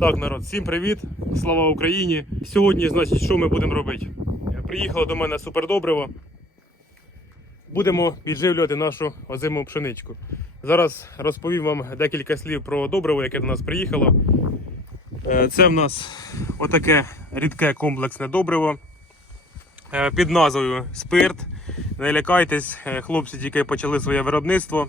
Так, народ, всім привіт! Слава Україні! Сьогодні, значить, що ми будемо робити? Приїхало до мене супердобриво. Будемо відживлювати нашу озиму пшеничку. Зараз розповім вам декілька слів про добриво, яке до нас приїхало. Е, Це в нас отаке рідке комплексне добриво е, під назвою Спирт. Не лякайтесь, е, хлопці тільки почали своє виробництво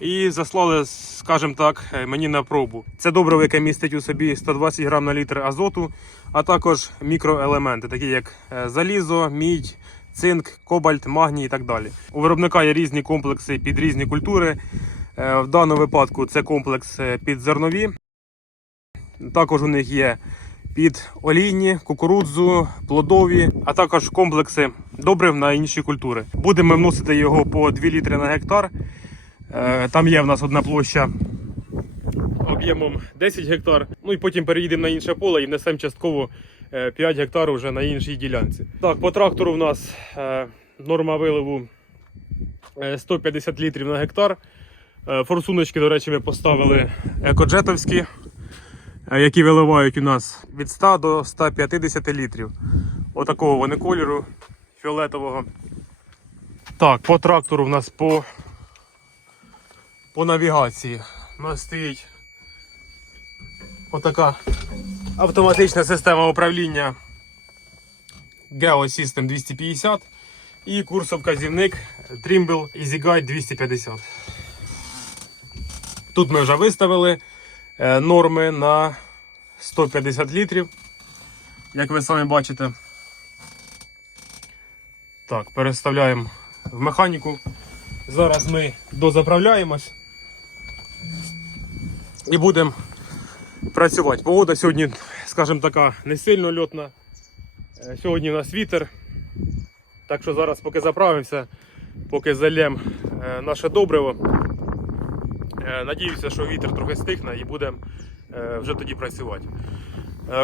і заслали, скажімо так, е, мені на пробу. Це добриво, яке містить у собі 120 грам на літр азоту, а також мікроелементи, такі як е, залізо, мідь, цинк, кобальт, магній і так далі. У виробника є різні комплекси під різні культури. Е, В даному випадку це комплекс під зернові. Також у них є під олійні, кукурудзу, плодові, а також комплекси добрив на інші культури. Будемо вносити його по 2 літри на гектар. Е, Там є в нас одна площа об'ємом 10 гектар. Ну і потім переїдемо на інше поле і внесемо частково е, 5 гектар вже на іншій ділянці. Так, по трактору в нас е, норма виливу е, 150 літрів на гектар. Е, Форсуночки, до речі, ми поставили екоджетовські, е, які виливають у нас від 100 до 150 літрів. Отакого вони кольору фіолетового. Так, по трактору в нас по по навігації. У нас стоїть отака автоматична система управління GeoSystem 250 і курсовказівник Trimble EasyGuide 250. Тут ми вже виставили е, норми на 150 літрів, як ви самі бачите. Так, переставляємо в механіку. Зараз ми дозаправляємось і будемо працювати. Погода сьогодні, скажімо така, не сильно льотна. Е, Сьогодні у нас вітер. Так що зараз, поки заправимося, поки зальємо е, наше добриво. Е, Надіюся, що вітер трохи стихне і будемо вже тоді працювати.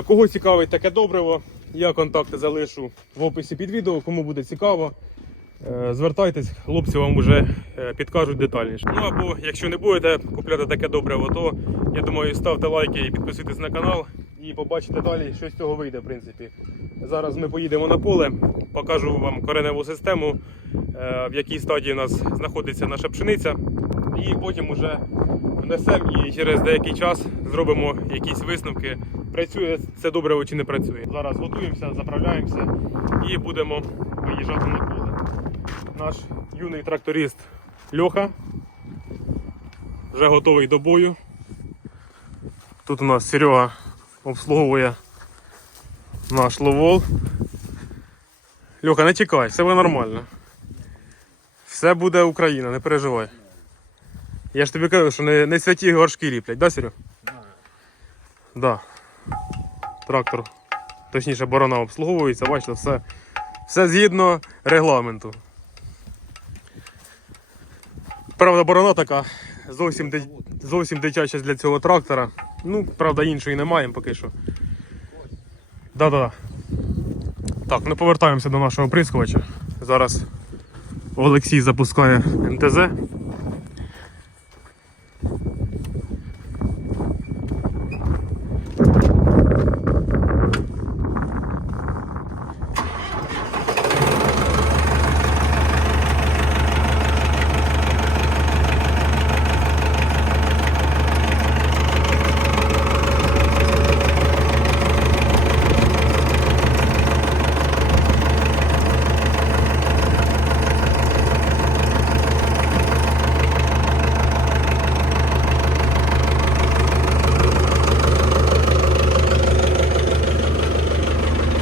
Кого цікавить таке добриво, я контакти залишу в описі під відео, кому буде цікаво. Е, Звертайтесь, хлопці вам вже е, підкажуть детальніше. Ну або якщо не будете купляти таке добриво, то я думаю, ставте лайки і підписуйтесь на канал і побачите далі, що з цього вийде. В принципі, зараз ми поїдемо на поле, покажу вам кореневу систему, е, в якій стадії у нас знаходиться наша пшениця, і потім уже внесемо і через деякий час зробимо якісь висновки. Працює це добриво чи не працює. Зараз готуємося, заправляємося і будемо виїжджати на поле наш юний тракторист Льоха. Вже готовий до бою. Тут у нас Серега обслуговує наш ловол. Льоха, не чекай, все буде нормально. Все буде Україна, не переживай. Я ж тобі кажу, що не, не святі горшки ліплять, да, Серег? Да. Трактор, точніше борона обслуговується, бачите, все, все згідно регламенту. Правда, борона така зовсім, зовсім дитяча для цього трактора. Ну, правда, іншої не маємо поки що. Да-да. Так, ну повертаємося до нашого прискувача. Зараз Олексій запускає МТЗ.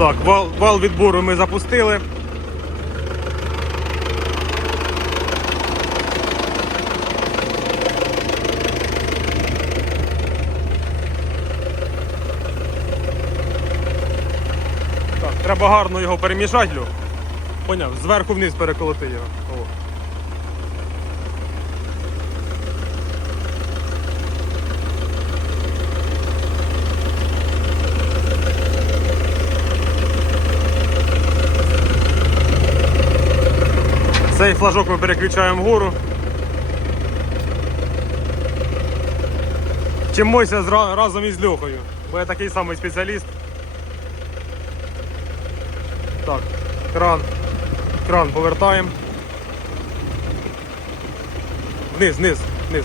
Так, вал, вал відбору ми запустили. Треба гарно його перемішати. Поняв, зверху вниз переколоти його. О. Цей флажок ми переключаємо вгору. Вчимося разом із Льохою. бо я такий самий спеціаліст. Так, кран. Кран повертаємо. Вниз, вниз, вниз.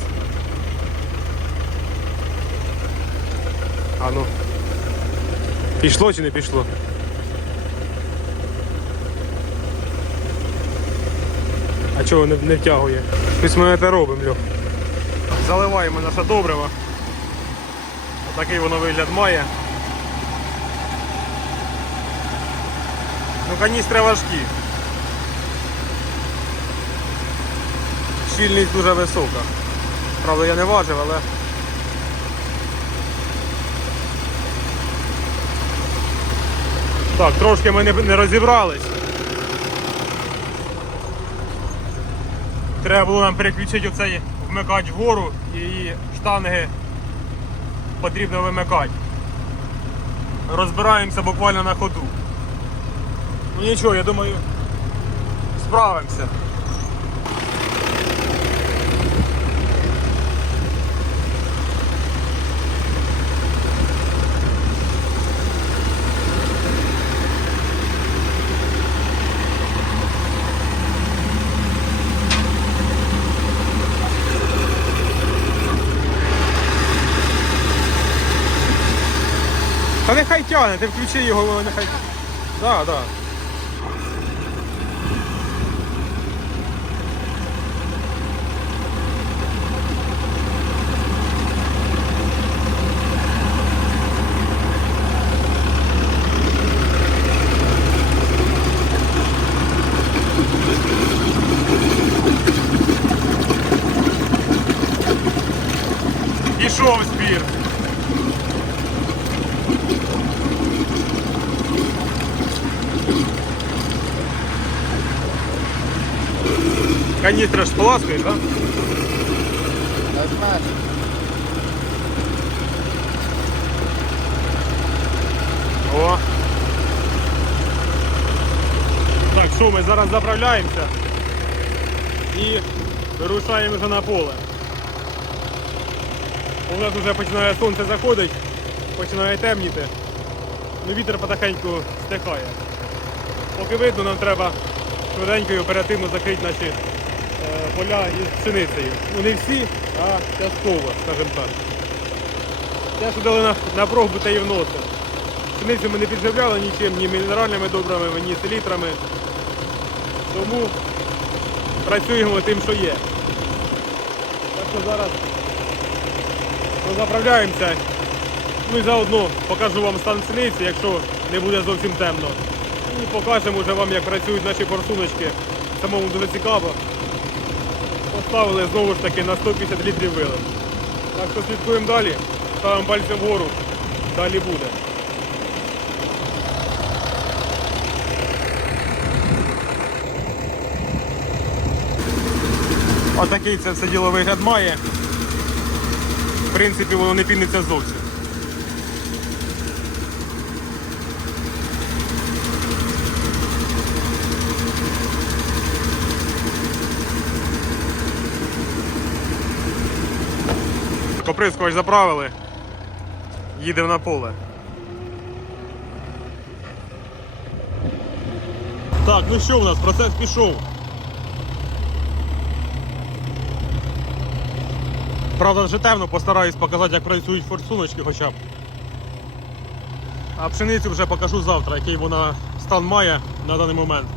А ну. Пішло чи не пішло? А чого не, не втягує? Щось ми це робимо, Льох. Заливаємо наше добриво. Отакий воно вигляд має. Ну, каністри важкі. Щільність дуже висока. Правда, я не важив, але. Так, трошки ми не, не розібрались. Треба було нам переключити оцей вмикач вгору і штанги потрібно вимикати. Розбираємося буквально на ходу. Ну нічого, я думаю, справимося. Та нехай тягне, ти включи його, нехай. нехай. Да, да. Пішов збір. Каністра ж поласкаєш, так? Нажмеш. О. Так, що ми зараз заправляємося і вирушаємо вже на поле. У нас вже починає сонце заходить, починає темніти. Ну, вітер потихеньку стихає. Поки видно, нам треба швиденько і оперативно закрити наші поля із пшеницею. Ну не всі, а частково, скажімо так. Те, що дали на, на пробу, та і. Пшеницю ми не підживляли нічим, ні мінеральними добрами, ні селітрами. Тому працюємо тим, що є. Так що зараз заправляємося. Ну і заодно покажу вам стан пшениці, якщо не буде зовсім темно. І покажемо вже вам, як працюють наші форсуночки. Самому дуже цікаво. Поставили знову ж таки на 150 літрів вилив. Так що слідкуємо далі. Ставимо пальцем вгору. Далі буде. Отакий це все діло вигляд має. В принципі, воно не піниться зовсім. Коприскувач заправили. Їдемо на поле. Так, ну що у нас? Процес пішов. Правда, вже темно, постараюсь показати, як працюють форсуночки хоча б. А пшеницю вже покажу завтра, який вона стан має на даний момент.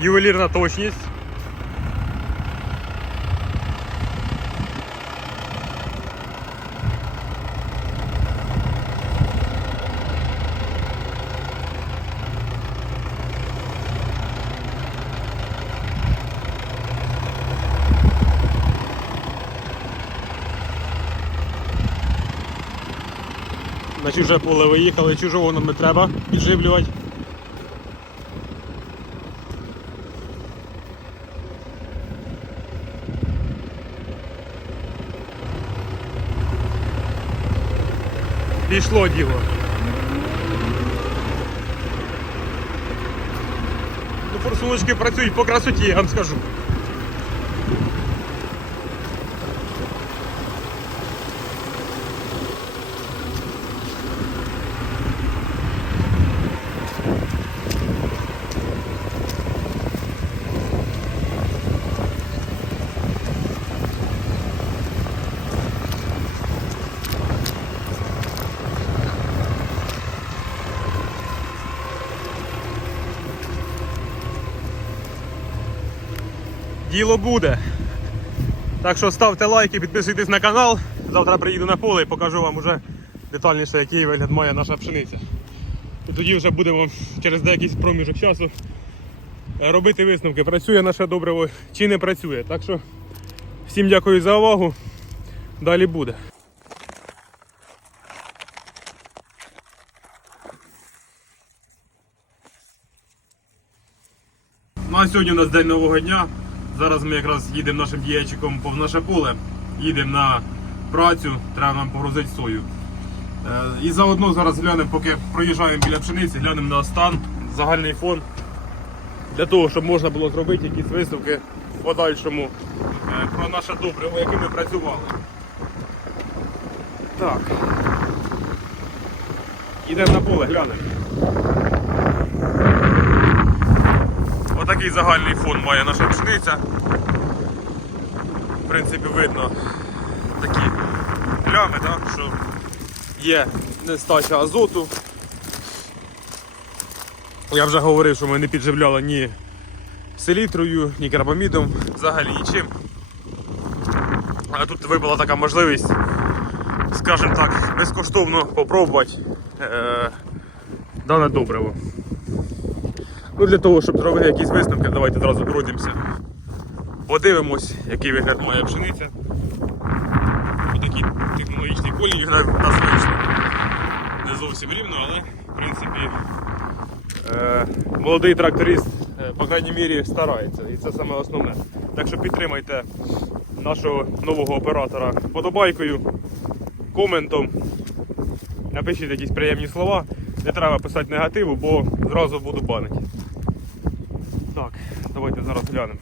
Ювелірна точність. На чуже поле виїхали, чужого нам не треба підживлювати. Пішло діло. Ну, форсуночки працюють по красоті, я вам скажу. Діло буде. Так що ставте лайки, підписуйтесь на канал. Завтра приїду на поле і покажу вам уже детальніше, який вигляд має наша пшениця. І тоді вже будемо через деякий проміжок часу робити висновки, працює наше добриво чи не працює. Так що всім дякую за увагу. Далі буде. Ну а сьогодні у нас день нового дня. Зараз ми якраз їдемо нашим діячиком по наше поле, їдемо на працю, треба нам погрузити сою. Е, І заодно зараз глянемо, поки проїжджаємо біля пшениці, глянемо на стан, загальний фон. Для того, щоб можна було зробити якісь висновки в подальшому е, про наше добриво, яке ми працювали. Так. Йдемо на поле, глянемо. Отакий загальний фон має наша пшениця. В принципі, видно такі плями, так, що є нестача азоту. Я вже говорив, що ми не підживляли ні селітрою, ні карбамідом, взагалі нічим. А тут випала така можливість, скажімо так, безкоштовно попробувати е- дане добриво. Ну, для того, щоб зробити якісь висновки, давайте одразу пройдемося. Подивимось, який вигляд має пшениця. Ось такий технологічний колінь в нас вийшло. Не зовсім рівно, але в принципі е, молодий тракторист, е, по крайній мірі, старається. І це саме основне. Так що підтримайте нашого нового оператора подобайкою, коментом. Напишіть якісь приємні слова. Не треба писати негативу, бо зразу буду банити. Так, давайте зараз глянемо.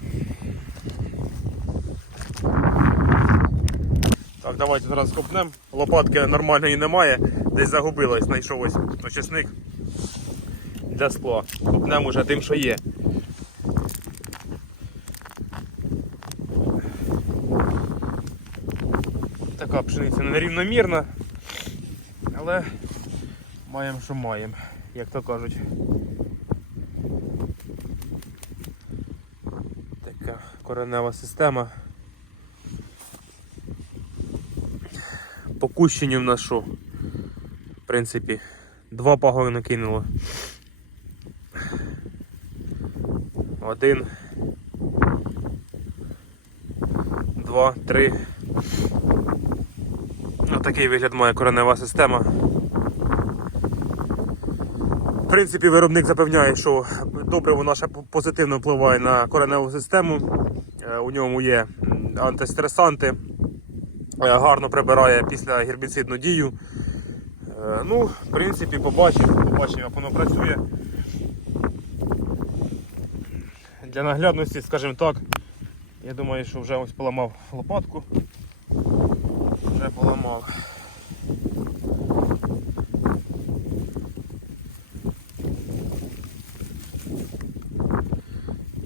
Так, давайте зараз копнемо. Лопатки нормальної немає, десь загубилась, знайшов ось очисник для скла. Копнемо вже тим, що є. Така пшениця нерівномірна, але маємо, що маємо, як то кажуть. Така коренева система. По кущенню в нас що? В принципі, два пагони накинуло. Один. Два, три. Отакий вигляд має коренева система. В принципі, виробник запевняє, що добриво наше позитивно впливає на кореневу систему. Е, У ньому є антистресанти, е, гарно прибирає після гербіцидну дію. Е, Ну, в принципі, побачимо, побачимо, як воно працює. Для наглядності, скажімо так, я думаю, що вже ось поламав лопатку. Вже поламав.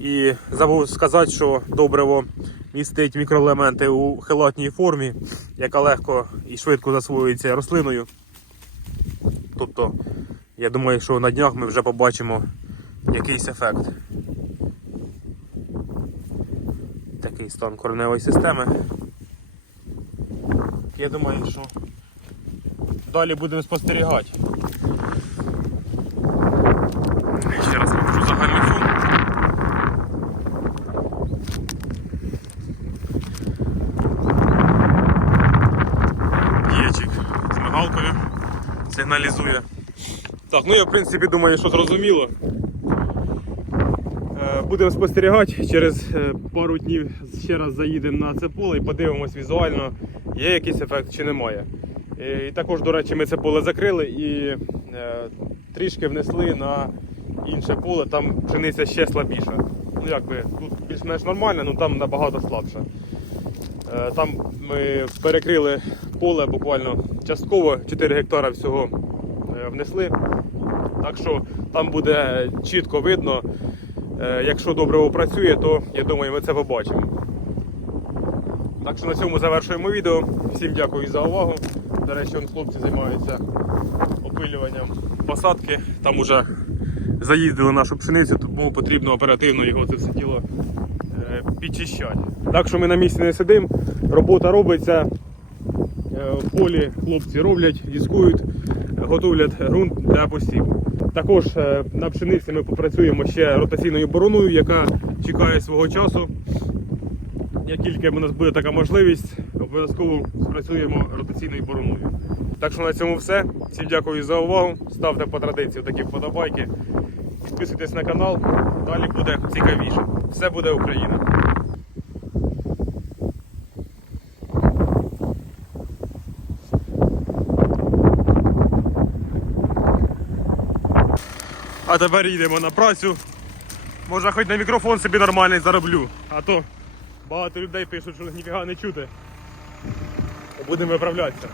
І забув сказати, що добриво містить мікроелементи у хелатній формі, яка легко і швидко засвоюється рослиною. Тобто, я думаю, що на днях ми вже побачимо якийсь ефект. Такий стан кореневої системи. Я думаю, що далі будемо спостерігати. Ще раз покажу загальний фон. Діячик з мигалкою сигналізує. Так, ну я в принципі думаю, що зрозуміло. Е, Будемо спостерігати, через е, пару днів ще раз заїдемо на це поле і подивимось візуально, є якийсь ефект чи немає. Е, І також, до речі, ми це поле закрили і трішки внесли на інше поле, там пшениця ще слабіша. Ну якби тут більш-менш нормально, ну там набагато слабша. Е, Там ми перекрили поле буквально частково, 4 гектара всього внесли. Так що там буде чітко видно. Е, Якщо добре працює, то я думаю, ми це побачимо. Так що на цьому завершуємо відео. Всім дякую за увагу. До речі, вон хлопці займаються опилюванням посадки. Там уже заїздили нашу пшеницю, тому потрібно оперативно його це все діло е, підчищати. Так що ми на місці не сидимо, робота робиться. Е, В полі хлопці роблять, дискують, готовлять ґрунт для посіву. Також е, на пшениці ми попрацюємо ще ротаційною бороною, яка чекає свого часу. Як тільки в нас буде така можливість, обов'язково спрацюємо ротаційною бороною. Так що на цьому все. Всім дякую за увагу. Ставте по традиції такі вподобайки. Підписуйтесь на канал. Далі буде цікавіше. Все буде Україна. А тепер їдемо на працю. Може хоч на мікрофон собі нормальний зароблю. А то багато людей пишуть, що ніфіга не чути. Будемо виправлятися.